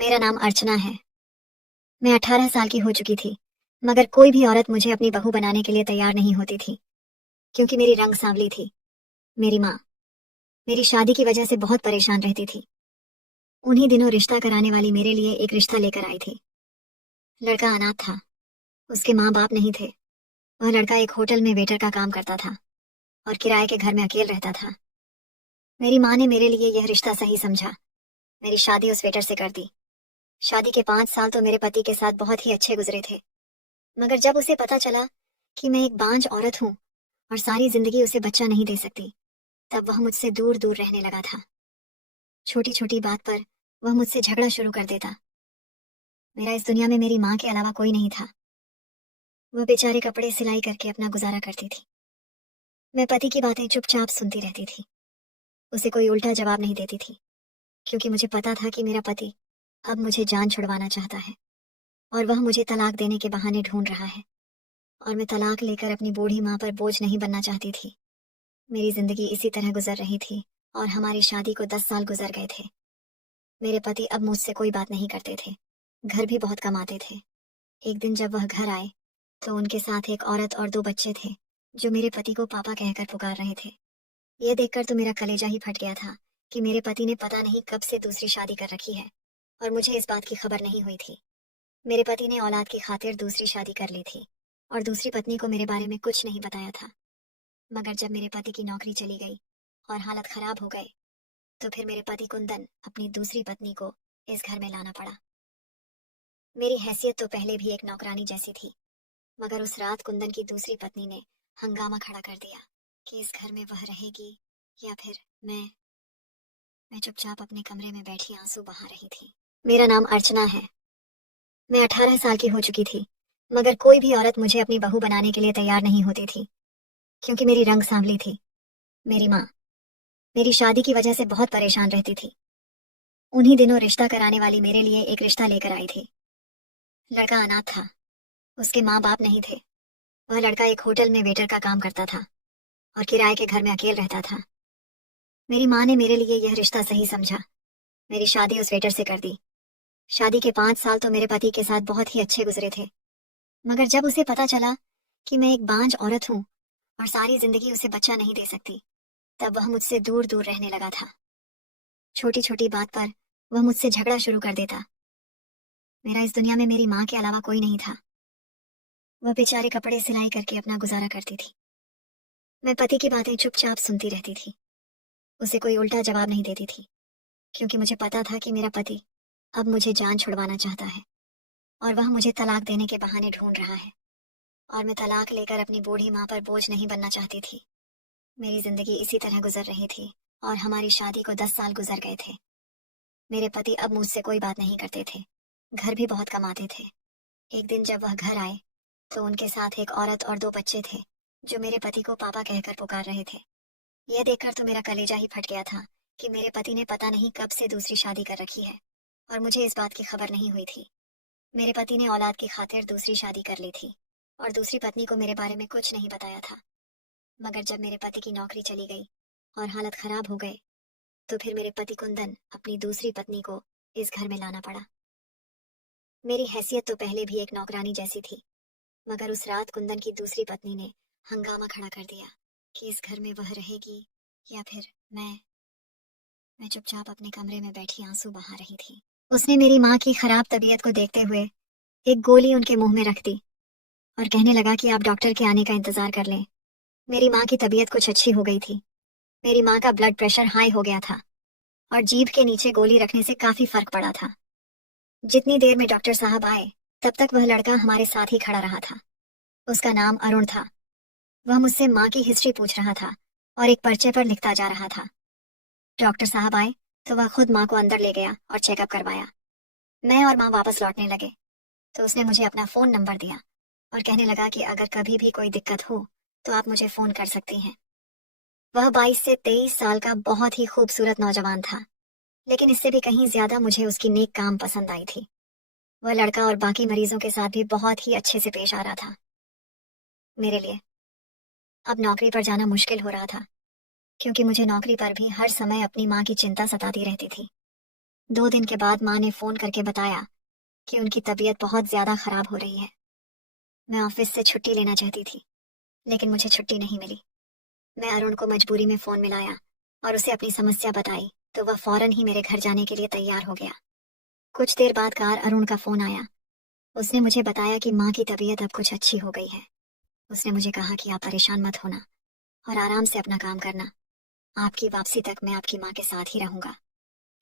मेरा नाम अर्चना है। मैं 18 साल की हो चुकी थी, मगर कोई भी औरत मुझे अपनी बहू बनाने के लिए तैयार नहीं होती थी, क्योंकि मेरी रंग सांवली थी। मेरी माँ मेरी शादी की वजह से बहुत परेशान रहती थी। उन्हीं दिनों रिश्ता कराने वाली मेरे लिए एक रिश्ता लेकर आई थी। लड़का अनाथ था, उसके माँ बाप नहीं थे। वह लड़का एक होटल में वेटर का काम करता था और किराए के घर में अकेले रहता था। मेरी माँ ने मेरे लिए यह रिश्ता सही समझा, मेरी शादी उस वेटर से कर दी। शादी के 5 साल तो मेरे पति के साथ बहुत ही अच्छे गुजरे थे, मगर जब उसे पता चला कि मैं एक बांझ औरत हूँ और सारी जिंदगी उसे बच्चा नहीं दे सकती, तब वह मुझसे दूर दूर रहने लगा था। छोटी छोटी बात पर वह मुझसे झगड़ा शुरू कर देता। मेरा इस दुनिया में मेरी माँ के अलावा कोई नहीं था। वह बेचारे कपड़े सिलाई करके अपना गुजारा करती थी। मैं पति की बातें चुपचाप सुनती रहती थी, उसे कोई उल्टा जवाब नहीं देती थी, क्योंकि मुझे पता था कि मेरा पति अब मुझे जान छुड़वाना चाहता है और वह मुझे तलाक देने के बहाने ढूंढ रहा है। और मैं तलाक लेकर अपनी बूढ़ी माँ पर बोझ नहीं बनना चाहती थी। मेरी जिंदगी इसी तरह गुजर रही थी और हमारी शादी को 10 साल गुजर गए थे। मेरे पति अब मुझसे कोई बात नहीं करते थे, घर भी बहुत कमाते थे। एक दिन जब वह घर आए तो उनके साथ एक औरत और 2 बच्चे थे, जो मेरे पति को पापा कहकर पुकार रहे थे। यह देखकर तो मेरा कलेजा ही फट गया था कि मेरे पति ने पता नहीं कब से दूसरी शादी कर रखी है और मुझे इस बात की खबर नहीं हुई थी। मेरे पति ने औलाद की खातिर दूसरी शादी कर ली थी और दूसरी पत्नी को मेरे बारे में कुछ नहीं बताया था। मगर जब मेरे पति की नौकरी चली गई और हालत खराब हो गए, तो फिर मेरे पति कुंदन अपनी दूसरी पत्नी को इस घर में लाना पड़ा। मेरी हैसियत तो पहले भी एक नौकरानी जैसी थी, मगर उस रात कुंदन की दूसरी पत्नी ने हंगामा खड़ा कर दिया कि इस घर में वह रहेगी या फिर मैं चुपचाप अपने कमरे में बैठी आंसू बहा रही थी। मेरा नाम अर्चना है। मैं 18 साल की हो चुकी थी, मगर कोई भी औरत मुझे अपनी बहू बनाने के लिए तैयार नहीं होती थी, क्योंकि मेरी रंग सांवली थी। मेरी माँ मेरी शादी की वजह से बहुत परेशान रहती थी। उन्हीं दिनों रिश्ता कराने वाली मेरे लिए एक रिश्ता लेकर आई थी। लड़का अनाथ था, उसके माँ बाप नहीं थे। वह लड़का एक होटल में वेटर का काम करता था और किराए के घर में अकेले रहता था। मेरी माँ ने मेरे लिए यह रिश्ता सही समझा, मेरी शादी उस वेटर से कर दी। शादी के 5 साल तो मेरे पति के साथ बहुत ही अच्छे गुजरे थे, मगर जब उसे पता चला कि मैं एक बांझ औरत हूँ और सारी जिंदगी उसे बच्चा नहीं दे सकती, तब वह मुझसे दूर दूर रहने लगा था। छोटी छोटी बात पर वह मुझसे झगड़ा शुरू कर देता। मेरा इस दुनिया में मेरी माँ के अलावा कोई नहीं था। वह बेचारे कपड़े सिलाई करके अपना गुजारा करती थी। मैं पति की बातें चुपचाप सुनती रहती थी, उसे कोई उल्टा जवाब नहीं देती थी, क्योंकि मुझे पता था कि मेरा पति अब मुझे जान छुड़वाना चाहता है और वह मुझे तलाक देने के बहाने ढूंढ रहा है। और मैं तलाक लेकर अपनी बूढ़ी माँ पर बोझ नहीं बनना चाहती थी। मेरी जिंदगी इसी तरह गुजर रही थी और हमारी शादी को 10 साल गुजर गए थे। मेरे पति अब मुझसे कोई बात नहीं करते थे, घर भी बहुत कमाते थे। एक दिन जब वह घर आए तो उनके साथ एक औरत और 2 बच्चे थे, जो मेरे पति को पापा कहकर पुकार रहे थे। यह देखकर तो मेरा कलेजा ही फट गया था कि मेरे पति ने पता नहीं कब से दूसरी शादी कर रखी है और मुझे इस बात की खबर नहीं हुई थी। मेरे पति ने औलाद की खातिर दूसरी शादी कर ली थी और दूसरी पत्नी को मेरे बारे में कुछ नहीं बताया था। मगर जब मेरे पति की नौकरी चली गई और हालत खराब हो गए, तो फिर मेरे पति कुंदन अपनी दूसरी पत्नी को इस घर में लाना पड़ा। मेरी हैसियत तो पहले भी एक नौकरानी जैसी थी, मगर उस रात कुंदन की दूसरी पत्नी ने हंगामा खड़ा कर दिया कि इस घर में वह रहेगी या फिर मैं चुपचाप अपने कमरे में बैठी आंसू बहा रही थी। उसने मेरी माँ की खराब तबीयत को देखते हुए एक गोली उनके मुंह में रख दी और कहने लगा कि आप डॉक्टर के आने का इंतजार कर लें। मेरी माँ की तबीयत कुछ अच्छी हो गई थी। मेरी माँ का ब्लड प्रेशर हाई हो गया था और जीभ के नीचे गोली रखने से काफी फर्क पड़ा था। जितनी देर में डॉक्टर साहब आए, तब तक वह लड़का हमारे साथ ही खड़ा रहा था। उसका नाम अरुण था। वह मुझसे माँ की हिस्ट्री पूछ रहा था और एक पर्चे पर लिखता जा रहा था। डॉक्टर साहब आए तो वह खुद माँ को अंदर ले गया और चेकअप करवाया। मैं और माँ वापस लौटने लगे तो उसने मुझे अपना फोन नंबर दिया और कहने लगा कि अगर कभी भी कोई दिक्कत हो तो आप मुझे फोन कर सकती हैं। वह 22 से 23 साल का बहुत ही खूबसूरत नौजवान था, लेकिन इससे भी कहीं ज्यादा मुझे उसकी नेक काम पसंद आई थी। वह लड़का और बाकी मरीजों के साथ भी बहुत ही अच्छे से पेश आ रहा था। मेरे लिए अब नौकरी पर जाना मुश्किल हो रहा था, क्योंकि मुझे नौकरी पर भी हर समय अपनी माँ की चिंता सताती रहती थी। 2 दिन के बाद माँ ने फोन करके बताया कि उनकी तबीयत बहुत ज्यादा खराब हो रही है। मैं ऑफिस से छुट्टी लेना चाहती थी, लेकिन मुझे छुट्टी नहीं मिली। मैं अरुण को मजबूरी में फोन मिलाया और उसे अपनी समस्या बताई, तो वह फौरन ही मेरे घर जाने के लिए तैयार हो गया। कुछ देर बाद कार अरुण का फोन आया। उसने मुझे बताया कि माँ की तबीयत अब कुछ अच्छी हो गई है। उसने मुझे कहा कि आप परेशान मत होना और आराम से अपना काम करना। आपकी वापसी तक मैं आपकी माँ के साथ ही रहूंगा।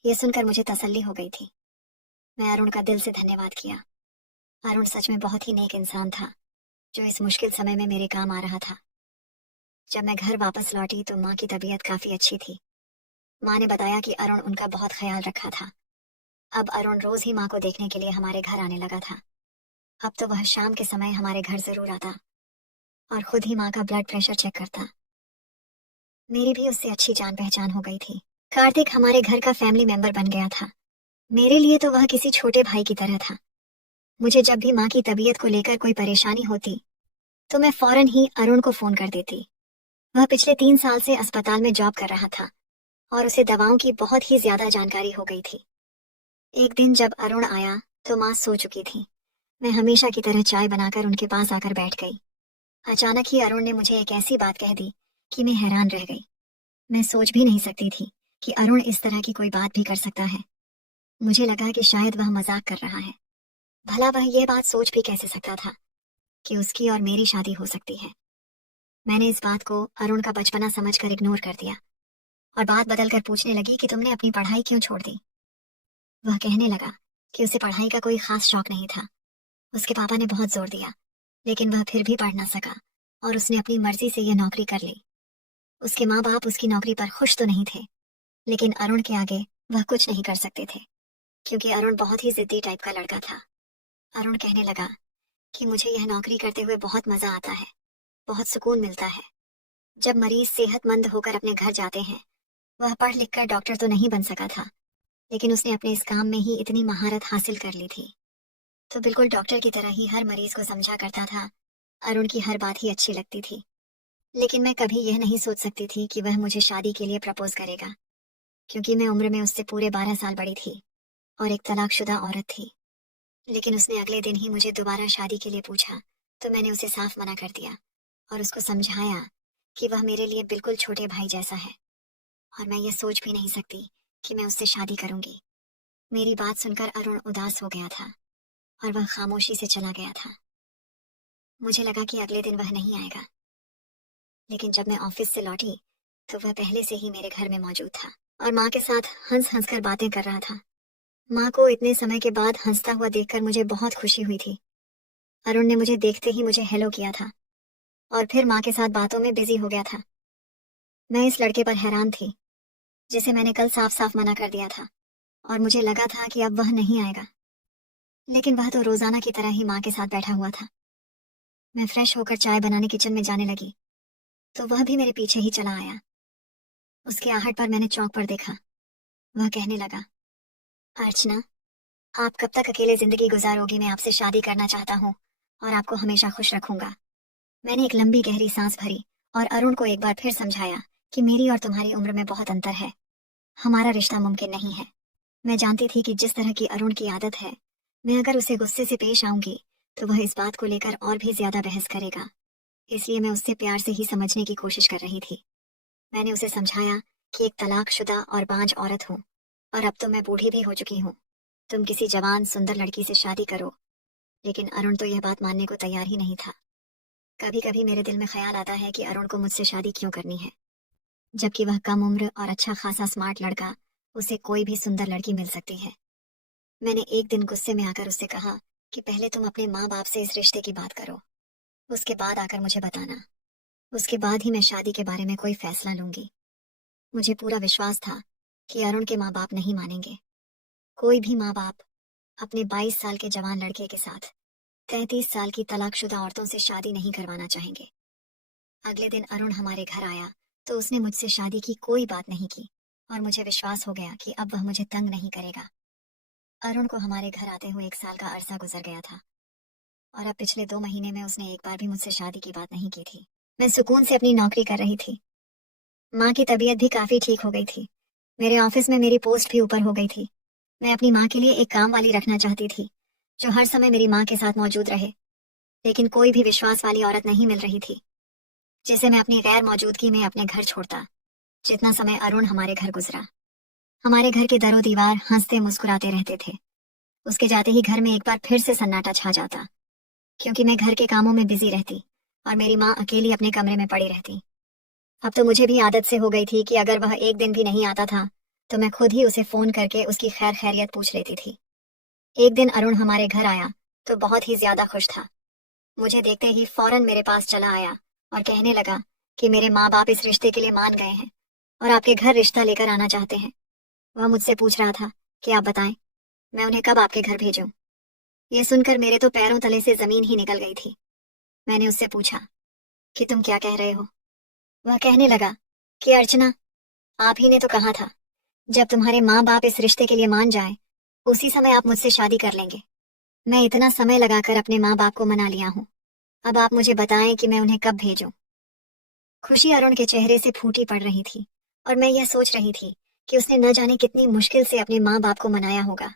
यह सुनकर मुझे तसल्ली हो गई थी। मैं अरुण का दिल से धन्यवाद किया। अरुण सच में बहुत ही नेक इंसान था, जो इस मुश्किल समय में मेरे काम आ रहा था। जब मैं घर वापस लौटी तो माँ की तबीयत काफी अच्छी थी। माँ ने बताया कि अरुण उनका बहुत ख्याल रखा था। अब अरुण रोज ही माँ को देखने के लिए हमारे घर आने लगा था। अब तो वह शाम के समय हमारे घर जरूर आता और खुद ही माँ का ब्लड प्रेशर चेक करता। मेरी भी उससे अच्छी जान पहचान हो गई थी। कार्तिक हमारे घर का फैमिली मेंबर बन गया था। मेरे लिए तो वह किसी छोटे भाई की तरह था। मुझे जब भी माँ की तबीयत को लेकर कोई परेशानी होती तो मैं फौरन ही अरुण को फोन कर देती। वह पिछले 3 साल से अस्पताल में जॉब कर रहा था और उसे दवाओं की बहुत ही ज्यादा जानकारी हो गई थी। एक दिन जब अरुण आया तो माँ सो चुकी थी। मैं हमेशा की तरह चाय बनाकर उनके पास आकर बैठ गई। अचानक ही अरुण ने मुझे एक ऐसी बात कह दी कि मैं हैरान रह गई। मैं सोच भी नहीं सकती थी कि अरुण इस तरह की कोई बात भी कर सकता है। मुझे लगा कि शायद वह मजाक कर रहा है। भला वह यह बात सोच भी कैसे सकता था कि उसकी और मेरी शादी हो सकती है। मैंने इस बात को अरुण का बचपना समझकर इग्नोर कर दिया और बात बदलकर पूछने लगी कि तुमने अपनी पढ़ाई क्यों छोड़ दी। वह कहने लगा कि उसे पढ़ाई का कोई खास शौक नहीं था। उसके पापा ने बहुत जोर दिया, लेकिन वह फिर भी पढ़ ना सका और उसने अपनी मर्जी से यह नौकरी कर ली। उसके माँ बाप उसकी नौकरी पर खुश तो नहीं थे, लेकिन अरुण के आगे वह कुछ नहीं कर सकते थे, क्योंकि अरुण बहुत ही जिद्दी टाइप का लड़का था। अरुण कहने लगा कि मुझे यह नौकरी करते हुए बहुत मजा आता है, बहुत सुकून मिलता है। जब मरीज सेहतमंद होकर अपने घर जाते हैं, वह पढ़ लिख कर डॉक्टर तो नहीं बन सका था, लेकिन उसने अपने इस काम में ही इतनी महारत हासिल कर ली थी, तो बिल्कुल डॉक्टर की तरह ही हर मरीज को समझा करता था। अरुण की हर बात ही अच्छी लगती थी, लेकिन मैं कभी यह नहीं सोच सकती थी कि वह मुझे शादी के लिए प्रपोज करेगा, क्योंकि मैं उम्र में उससे पूरे 12 साल बड़ी थी और एक तलाकशुदा औरत थी। लेकिन उसने अगले दिन ही मुझे दोबारा शादी के लिए पूछा, तो मैंने उसे साफ मना कर दिया और उसको समझाया कि वह मेरे लिए बिल्कुल छोटे भाई जैसा है और मैं ये सोच भी नहीं सकती कि मैं उससे शादी करूंगी। मेरी बात सुनकर अरुण उदास हो गया था और वह खामोशी से चला गया था। मुझे लगा कि अगले दिन वह नहीं आएगा, लेकिन जब मैं ऑफिस से लौटी तो वह पहले से ही मेरे घर में मौजूद था और माँ के साथ हंस हंस कर बातें कर रहा था। माँ को इतने समय के बाद हंसता हुआ देखकर मुझे बहुत खुशी हुई थी। अरुण ने मुझे देखते ही मुझे हेलो किया था और फिर माँ के साथ बातों में बिजी हो गया था। मैं इस लड़के पर हैरान थी, जिसे मैंने कल साफ साफ मना कर दिया था और मुझे लगा था कि अब वह नहीं आएगा, लेकिन वह तो रोजाना की तरह ही माँ के साथ बैठा हुआ था। मैं फ्रेश होकर चाय बनाने किचन में जाने लगी तो वह भी मेरे पीछे ही चला आया। उसके आहट पर मैंने चौक पर देखा। वह कहने लगा, अर्चना, आप कब तक अकेले जिंदगी गुजारोगी? मैं आपसे शादी करना चाहता हूँ और आपको हमेशा खुश रखूंगा। मैंने एक लंबी गहरी सांस भरी और अरुण को एक बार फिर समझाया कि मेरी और तुम्हारी उम्र में बहुत अंतर है, हमारा रिश्ता मुमकिन नहीं है। मैं जानती थी कि जिस तरह की अरुण की आदत है, मैं अगर उसे गुस्से से पेश आऊंगी तो वह इस बात को लेकर और भी ज्यादा बहस करेगा। इसलिए मैं उससे प्यार से ही समझने की कोशिश कर रही थी। मैंने उसे समझाया कि एक तलाकशुदा और बांझ औरत हूँ और अब तो मैं बूढ़ी भी हो चुकी हूँ। तुम किसी जवान सुंदर लड़की से शादी करो। लेकिन अरुण तो यह बात मानने को तैयार ही नहीं था। कभी कभी मेरे दिल में ख्याल आता है कि अरुण को मुझसे शादी क्यों करनी है, जबकि वह कम उम्र और अच्छा खासा स्मार्ट लड़का, उसे कोई भी सुंदर लड़की मिल सकती है। मैंने एक दिन गुस्से में आकर उससे कहा कि पहले तुम अपने माँ बाप से इस रिश्ते की बात करो, उसके बाद आकर मुझे बताना। उसके बाद ही मैं शादी के बारे में कोई फैसला लूंगी। मुझे पूरा विश्वास था कि अरुण के माँ बाप नहीं मानेंगे। कोई भी माँ बाप अपने 22 साल के जवान लड़के के साथ 33 साल की तलाकशुदा औरतों से शादी नहीं करवाना चाहेंगे। अगले दिन अरुण हमारे घर आया तो उसने मुझसे शादी की कोई बात नहीं की और मुझे विश्वास हो गया कि अब वह मुझे तंग नहीं करेगा। अरुण को हमारे घर आते हुए 1 साल का अरसा गुजर गया था और अब पिछले 2 महीने में उसने एक बार भी मुझसे शादी की बात नहीं की थी। मैं सुकून से अपनी नौकरी कर रही थी। माँ की तबीयत भी काफी ठीक हो गई थी। मेरे ऑफिस में मेरी पोस्ट भी ऊपर हो गई थी। मैं अपनी माँ के लिए एक काम वाली रखना चाहती थी, जो हर समय मेरी माँ के साथ मौजूद रहे, लेकिन कोई भी विश्वास वाली औरत नहीं मिल रही थी, जिसे मैं अपनी गैर मौजूदगी में अपने घर छोड़ता। जितना समय अरुण हमारे घर गुजरा, हमारे घर के दरों दीवार हंसते मुस्कुराते रहते थे। उसके जाते ही घर में एक बार फिर से सन्नाटा छा जाता, क्योंकि मैं घर के कामों में बिजी रहती और मेरी माँ अकेली अपने कमरे में पड़ी रहती। अब तो मुझे भी आदत से हो गई थी कि अगर वह एक दिन भी नहीं आता था, तो मैं खुद ही उसे फोन करके उसकी खैर खैरियत पूछ लेती थी। एक दिन अरुण हमारे घर आया तो बहुत ही ज्यादा खुश था। मुझे देखते ही फौरन मेरे पास चला आया और कहने लगा कि मेरे माँ बाप इस रिश्ते के लिए मान गए हैं और आपके घर रिश्ता लेकर आना चाहते हैं। वह मुझसे पूछ रहा था कि आप बताएं, मैं उन्हें कब आपके घर भेजूं। ये सुनकर मेरे तो पैरों तले से जमीन ही निकल गई थी। मैंने उससे पूछा कि तुम क्या कह रहे हो। वह कहने लगा कि अर्चना, आप ही ने तो कहा था जब तुम्हारे माँ बाप इस रिश्ते के लिए मान जाए, उसी समय आप मुझसे शादी कर लेंगे। मैं इतना समय लगाकर अपने माँ बाप को मना लिया हूँ, अब आप मुझे बताएं कि मैं उन्हें कब भेजूं। खुशी अरुण के चेहरे से फूटी पड़ रही थी और मैं यह सोच रही थी कि उसने न जाने कितनी मुश्किल से अपने माँ बाप को मनाया होगा।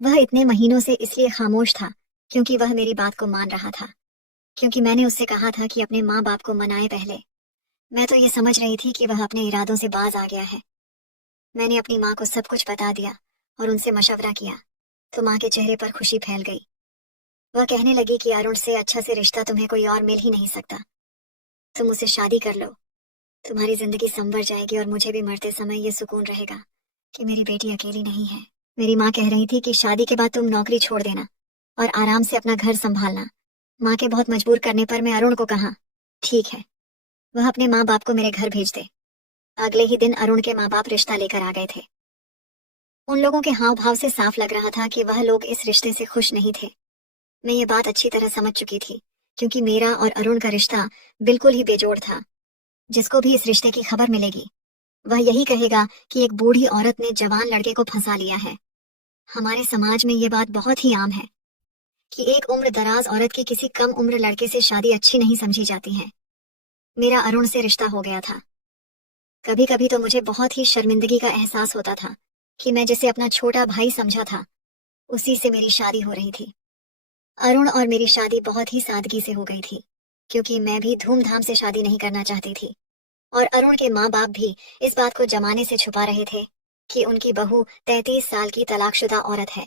वह इतने महीनों से इसलिए खामोश था क्योंकि वह मेरी बात को मान रहा था, क्योंकि मैंने उससे कहा था कि अपने माँ बाप को मनाए पहले। मैं तो ये समझ रही थी कि वह अपने इरादों से बाज आ गया है। मैंने अपनी माँ को सब कुछ बता दिया और उनसे मशवरा किया, तो माँ के चेहरे पर खुशी फैल गई। वह कहने लगी कि अरुण से अच्छा से रिश्ता तुम्हें कोई और मिल ही नहीं सकता। तुम उससे शादी कर लो, तुम्हारी जिंदगी संवर जाएगी और मुझे भी मरते समय ये सुकून रहेगा कि मेरी बेटी अकेली नहीं है। मेरी माँ कह रही थी कि शादी के बाद तुम नौकरी छोड़ देना और आराम से अपना घर संभालना। माँ के बहुत मजबूर करने पर मैं अरुण को कहा, ठीक है, वह अपने माँ बाप को मेरे घर भेज दे। अगले ही दिन अरुण के माँ बाप रिश्ता लेकर आ गए थे। उन लोगों के हाव भाव से साफ लग रहा था कि वह लोग इस रिश्ते से खुश नहीं थे। मैं ये बात अच्छी तरह समझ चुकी थी, क्योंकि मेरा और अरुण का रिश्ता बिल्कुल ही बेजोड़ था। जिसको भी इस रिश्ते की खबर मिलेगी, वह यही कहेगा कि एक बूढ़ी औरत ने जवान लड़के को फंसा लिया है। हमारे समाज में ये बात बहुत ही आम है कि एक उम्र दराज औरत की किसी कम उम्र लड़के से शादी अच्छी नहीं समझी जाती है। मेरा अरुण से रिश्ता हो गया था। कभी कभी तो मुझे बहुत ही शर्मिंदगी का एहसास होता था कि मैं जिसे अपना छोटा भाई समझा था, उसी से मेरी शादी हो रही थी। अरुण और मेरी शादी बहुत ही सादगी से हो गई थी, क्योंकि मैं भी धूमधाम से शादी नहीं करना चाहती थी और अरुण के माँ बाप भी इस बात को जमाने से छुपा रहे थे कि उनकी बहू 33 साल की तलाकशुदा औरत है।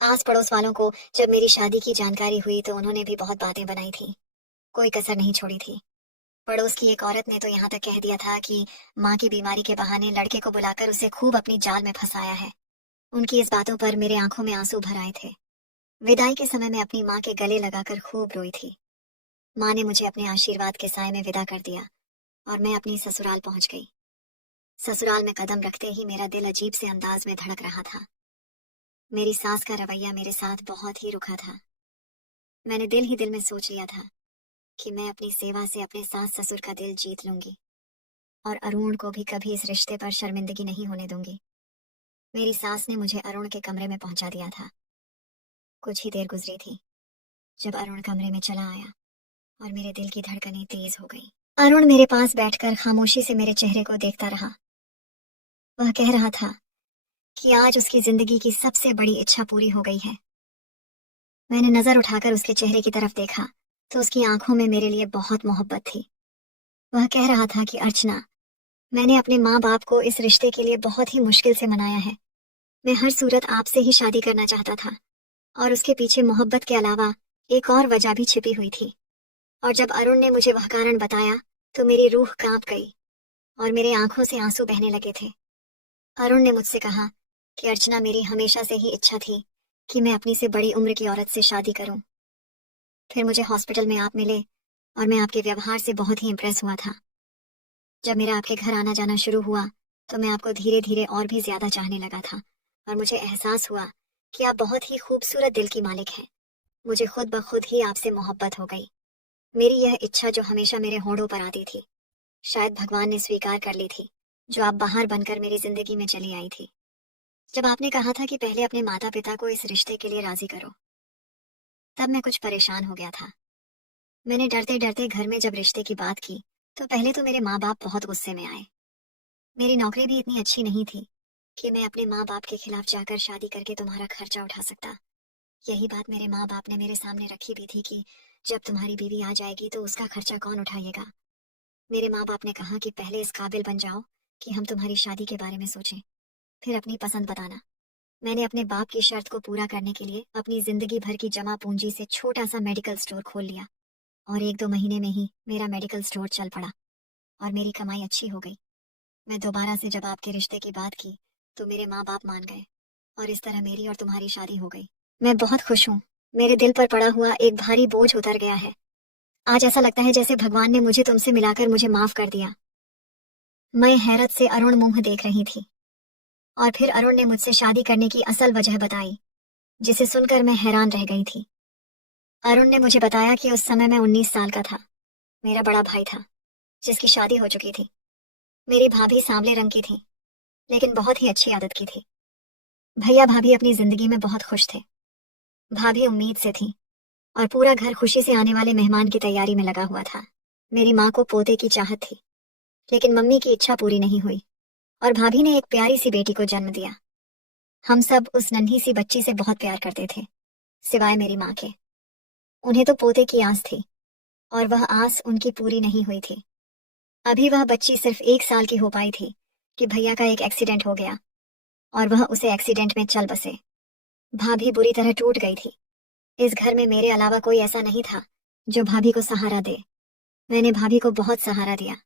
आस पड़ोस वालों को जब मेरी शादी की जानकारी हुई तो उन्होंने भी बहुत बातें बनाई थी, कोई कसर नहीं छोड़ी थी। पड़ोस की एक औरत ने तो यहाँ तक कह दिया था कि माँ की बीमारी के बहाने लड़के को बुलाकर उसे खूब अपनी जाल में फंसाया है। उनकी इस बातों पर मेरे आंखों में आंसू भर आए थे। विदाई के समय मैं अपनी माँ के गले लगाकर खूब रोई थी। माँ ने मुझे अपने आशीर्वाद के साए में विदा कर दिया और मैं अपनी ससुराल पहुंच गई। ससुराल में कदम रखते ही मेरा दिल अजीब से अंदाज में धड़क रहा था। मेरी सास का रवैया मेरे साथ बहुत ही रुखा था। मैंने दिल ही दिल में सोच लिया था कि मैं अपनी सेवा से अपने सास ससुर का दिल जीत लूंगी और अरुण को भी कभी इस रिश्ते पर शर्मिंदगी नहीं होने दूंगी। मेरी सास ने मुझे अरुण के कमरे में पहुंचा दिया था। कुछ ही देर गुजरी थी जब अरुण कमरे में चला आया और मेरे दिल की धड़कनें तेज हो गई। अरुण मेरे पास बैठकर खामोशी से मेरे चेहरे को देखता रहा। वह कह रहा था कि आज उसकी जिंदगी की सबसे बड़ी इच्छा पूरी हो गई है। मैंने नजर उठाकर उसके चेहरे की तरफ देखा तो उसकी आंखों में मेरे लिए बहुत मोहब्बत थी। वह कह रहा था कि अर्चना, मैंने अपने माँ बाप को इस रिश्ते के लिए बहुत ही मुश्किल से मनाया है। मैं हर सूरत आपसे ही शादी करना चाहता था और उसके पीछे मोहब्बत के अलावा एक और वजह भी छिपी हुई थी। और जब अरुण ने मुझे वह कारण बताया तो मेरी रूह कांप गई और मेरे आंखों से आंसू बहने लगे थे। अरुण ने मुझसे कहा कि अर्चना, मेरी हमेशा से ही इच्छा थी कि मैं अपनी से बड़ी उम्र की औरत से शादी करूं। फिर मुझे हॉस्पिटल में आप मिले और मैं आपके व्यवहार से बहुत ही इम्प्रेस हुआ था। जब मेरा आपके घर आना जाना शुरू हुआ तो मैं आपको धीरे धीरे और भी ज्यादा चाहने लगा था और मुझे एहसास हुआ कि आप बहुत ही खूबसूरत दिल की मालिक हैं। मुझे खुद ब खुद ही आपसे मोहब्बत हो गई। मेरी यह इच्छा जो हमेशा मेरे होठों पर आती थी, शायद भगवान ने स्वीकार कर ली थी, जो आप बाहर बनकर मेरी जिंदगी में चली आई थी। जब आपने कहा था कि पहले अपने माता पिता को इस रिश्ते के लिए राजी करो, तब मैं कुछ परेशान हो गया था। मैंने डरते डरते घर में जब रिश्ते की बात की तो पहले तो मेरे माँ बाप बहुत गुस्से में आए। मेरी नौकरी भी इतनी अच्छी नहीं थी कि मैं अपने माँ बाप के खिलाफ जाकर शादी करके तुम्हारा खर्चा उठा सकता। यही बात मेरे माँ बाप ने मेरे सामने रखी भी थी कि जब तुम्हारी बीवी आ जाएगी तो उसका खर्चा कौन उठाएगा। मेरे माँ बाप ने कहा कि पहले इस काबिल बन जाओ कि हम तुम्हारी शादी के बारे में सोचें, फिर अपनी पसंद बताना। मैंने अपने बाप की शर्त को पूरा करने के लिए अपनी जिंदगी भर की जमा पूंजी से छोटा सा मेडिकल स्टोर खोल लिया और 1-2 महीने में ही मेरा मेडिकल स्टोर चल पड़ा और मेरी कमाई अच्छी हो गई। मैं दोबारा से जब आपके रिश्ते की बात की तो मेरे माँ बाप मान गए और इस तरह मेरी और तुम्हारी शादी हो गई। मैं बहुत खुश हूँ। मेरे दिल पर पड़ा हुआ एक भारी बोझ उतर गया है। आज ऐसा लगता है जैसे भगवान ने मुझे तुमसे मिलाकर मुझे माफ कर दिया। मैं हैरत से अरुण मुंह देख रही थी और फिर अरुण ने मुझसे शादी करने की असल वजह बताई, जिसे सुनकर मैं हैरान रह गई थी। अरुण ने मुझे बताया कि उस समय मैं 19 साल का था। मेरा बड़ा भाई था जिसकी शादी हो चुकी थी। मेरी भाभी सांवले रंग की थी लेकिन बहुत ही अच्छी आदत की थी। भैया भाभी अपनी जिंदगी में बहुत खुश थे। भाभी उम्मीद से थी और पूरा घर खुशी से आने वाले मेहमान की तैयारी में लगा हुआ था। मेरी माँ को पोते की चाहत थी लेकिन मम्मी की इच्छा पूरी नहीं हुई और भाभी ने एक प्यारी सी बेटी को जन्म दिया। हम सब उस नन्ही सी बच्ची से बहुत प्यार करते थे, सिवाय मेरी माँ के। उन्हें तो पोते की आस थी और वह आस उनकी पूरी नहीं हुई थी। अभी वह बच्ची सिर्फ 1 साल की हो पाई थी कि भैया का एक एक्सीडेंट हो गया और वह उसे एक्सीडेंट में चल बसे। भाभी बुरी तरह टूट गई थी। इस घर में मेरे अलावा कोई ऐसा नहीं था जो भाभी को सहारा दे। मैंने भाभी को बहुत सहारा दिया,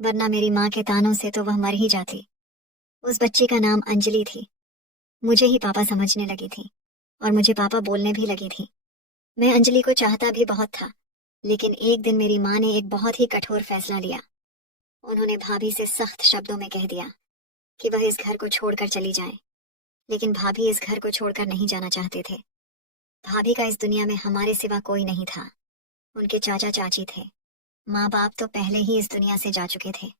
वरना मेरी माँ के तानों से तो वह मर ही जाती। उस बच्ची का नाम अंजलि थी। मुझे ही पापा समझने लगी थी और मुझे पापा बोलने भी लगी थी। मैं अंजलि को चाहता भी बहुत था, लेकिन एक दिन मेरी माँ ने एक बहुत ही कठोर फैसला लिया। उन्होंने भाभी से सख्त शब्दों में कह दिया कि वह इस घर को छोड़कर चली जाए। लेकिन भाभी इस घर को छोड़कर नहीं जाना चाहते थे। भाभी का इस दुनिया में हमारे सिवा कोई नहीं था। उनके चाचा चाची थे। माँ बाप तो पहले ही इस दुनिया से जा चुके थे।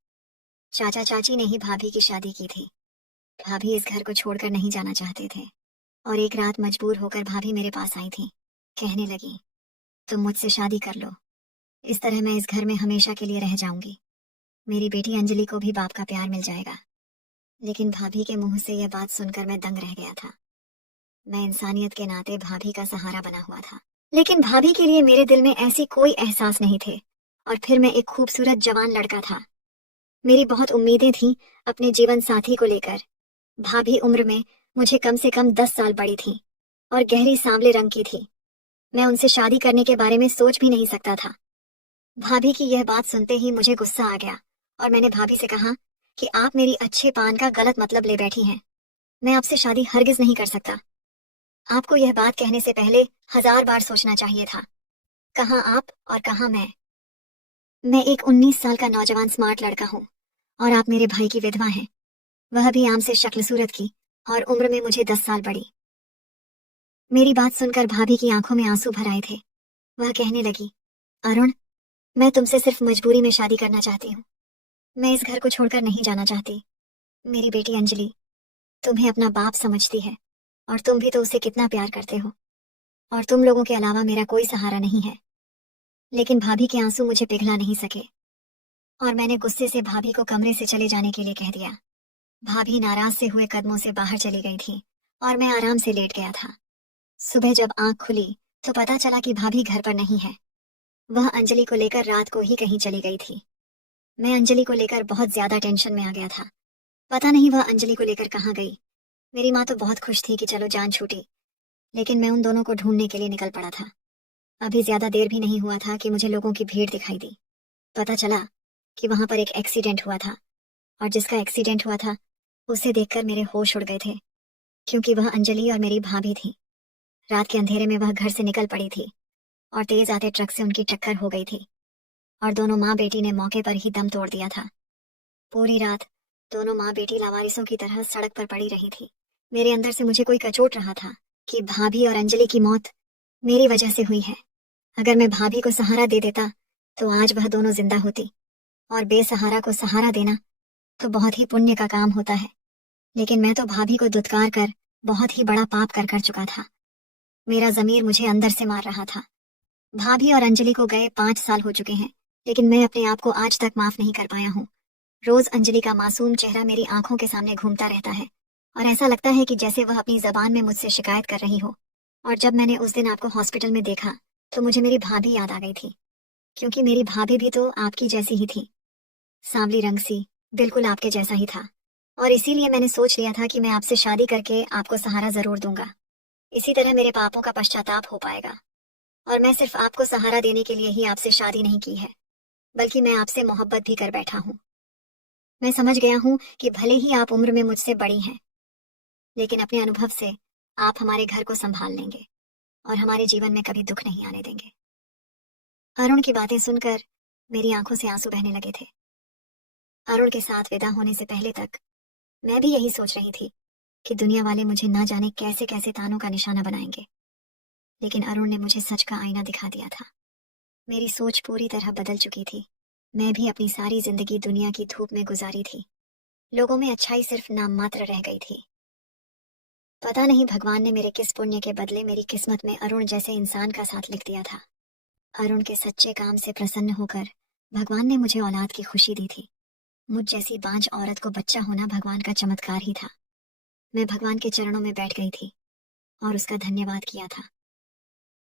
चाचा चाची ने ही भाभी की शादी की थी। भाभी इस घर को छोड़कर नहीं जाना चाहते थे और एक रात मजबूर होकर भाभी मेरे पास आई थी। कहने लगी, तुम मुझसे शादी कर लो, इस तरह मैं इस घर में हमेशा के लिए रह जाऊंगी। मेरी बेटी अंजलि को भी बाप का प्यार मिल जाएगा। लेकिन भाभी के मुंह से यह बात सुनकर मैं दंग रह गया था। मैं इंसानियत के नाते भाभी का सहारा बना हुआ था, लेकिन भाभी के लिए मेरे दिल में ऐसी कोई एहसास नहीं थे। और फिर मैं एक खूबसूरत जवान लड़का था। मेरी बहुत उम्मीदें थीं अपने जीवन साथी को लेकर। भाभी उम्र में मुझे कम से कम 10 साल बड़ी थी और गहरी सांवले रंग की थी। मैं उनसे शादी करने के बारे में सोच भी नहीं सकता था। भाभी की यह बात सुनते ही मुझे गुस्सा आ गया और मैंने भाभी से कहा कि आप मेरी अच्छे पान का गलत मतलब ले बैठी हैं। मैं आपसे शादी हरगिज नहीं कर सकता। आपको यह बात कहने से पहले 1000 बार सोचना चाहिए था। कहाँ आप और कहाँ मैं। मैं एक 19 साल का नौजवान स्मार्ट लड़का हूँ और आप मेरे भाई की विधवा हैं, वह भी आम से शक्ल सूरत की और उम्र में मुझे 10 साल बड़ी। मेरी बात सुनकर भाभी की आंखों में आंसू भर आए थे। वह कहने लगी, अरुण, मैं तुमसे सिर्फ मजबूरी में शादी करना चाहती हूँ। मैं इस घर को छोड़कर नहीं जाना चाहती। मेरी बेटी अंजलि तुम्हें अपना बाप समझती है और तुम भी तो उसे कितना प्यार करते हो और तुम लोगों के अलावा मेरा कोई सहारा नहीं है। लेकिन भाभी के आंसू मुझे पिघला नहीं सके और मैंने गुस्से से भाभी को कमरे से चले जाने के लिए कह दिया। भाभी नाराज से हुए कदमों से बाहर चली गई थी और मैं आराम से लेट गया था। सुबह जब आंख खुली तो पता चला कि भाभी घर पर नहीं है। वह अंजलि को लेकर रात को ही कहीं चली गई थी। मैं अंजलि को लेकर बहुत ज्यादा टेंशन में आ गया था। पता नहीं वह अंजलि को लेकर कहाँ गई। मेरी माँ तो बहुत खुश थी कि चलो जान छूटी, लेकिन मैं उन दोनों को ढूंढने के लिए निकल पड़ा था। अभी ज्यादा देर भी नहीं हुआ था कि मुझे लोगों की भीड़ दिखाई दी। पता चला कि वहां पर एक एक्सीडेंट हुआ था और जिसका एक्सीडेंट हुआ था उसे देखकर मेरे होश उड़ गए थे, क्योंकि वह अंजलि और मेरी भाभी थी। रात के अंधेरे में वह घर से निकल पड़ी थी और तेज आते ट्रक से उनकी टक्कर हो गई थी और दोनों माँ बेटी ने मौके पर ही दम तोड़ दिया था। पूरी रात दोनों माँ बेटी लावारिसों की तरह सड़क पर पड़ी रही थी। मेरे अंदर से मुझे कोई कचोट रहा था कि भाभी और अंजलि की मौत मेरी वजह से हुई है। अगर मैं भाभी को सहारा दे देता तो आज वह दोनों जिंदा होती, और बेसहारा को सहारा देना तो बहुत ही पुण्य का काम होता है। लेकिन मैं तो भाभी को दुत्कार कर बहुत ही बड़ा पाप कर चुका था। मेरा जमीर मुझे अंदर से मार रहा था। भाभी और अंजलि को गए 5 साल हो चुके हैं, लेकिन मैं अपने आप को आज तक माफ नहीं कर पाया हूँ। रोज अंजलि का मासूम चेहरा मेरी आंखों के सामने घूमता रहता है और ऐसा लगता है कि जैसे वह अपनी जबान में मुझसे शिकायत कर रही हो। और जब मैंने उस दिन आपको हॉस्पिटल में देखा तो मुझे मेरी भाभी याद आ गई थी, क्योंकि मेरी भाभी भी तो आपकी जैसी ही थी, सांवली रंग सी, बिल्कुल आपके जैसा ही था। और इसीलिए मैंने सोच लिया था कि मैं आपसे शादी करके आपको सहारा जरूर दूंगा। इसी तरह मेरे पापों का पश्चाताप हो पाएगा। और मैं सिर्फ आपको सहारा देने के लिए ही आपसे शादी नहीं की है, बल्कि मैं आपसे मोहब्बत भी कर बैठा हूँ। मैं समझ गया हूँ कि भले ही आप उम्र में मुझसे बड़ी हैं, लेकिन अपने अनुभव से आप हमारे घर को संभाल लेंगे और हमारे जीवन में कभी दुख नहीं आने देंगे। अरुण की बातें सुनकर मेरी आंखों से आंसू बहने लगे थे। अरुण के साथ विदा होने से पहले तक मैं भी यही सोच रही थी कि दुनिया वाले मुझे ना जाने कैसे कैसे तानों का निशाना बनाएंगे, लेकिन अरुण ने मुझे सच का आईना दिखा दिया था। मेरी सोच पूरी तरह बदल चुकी थी। मैं भी अपनी सारी जिंदगी दुनिया की धूप में गुजारी थी। लोगों में अच्छाई सिर्फ नाम मात्र रह गई थी। पता नहीं भगवान ने मेरे किस पुण्य के बदले मेरी किस्मत में अरुण जैसे इंसान का साथ लिख दिया था। अरुण के सच्चे काम से प्रसन्न होकर भगवान ने मुझे औलाद की खुशी दी थी। मुझ जैसी बांझ औरत को बच्चा होना भगवान का चमत्कार ही था। मैं भगवान के चरणों में बैठ गई थी और उसका धन्यवाद किया था।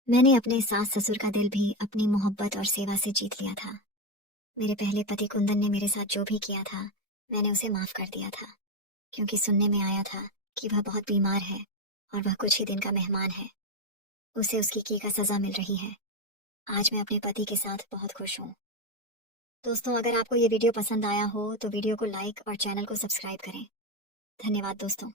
मैंने अपने सास ससुर का दिल भी अपनी मोहब्बत और सेवा से जीत लिया था। मेरे पहले पति कुंदन ने मेरे साथ जो भी किया था, मैंने उसे माफ कर दिया था, क्योंकि सुनने में आया था कि वह बहुत बीमार है और वह कुछ ही दिन का मेहमान है। उसे उसकी की का सजा मिल रही है। आज मैं अपने पति के साथ बहुत खुश हूँ। दोस्तों, अगर आपको ये वीडियो पसंद आया हो तो वीडियो को लाइक और चैनल को सब्सक्राइब करें। धन्यवाद दोस्तों।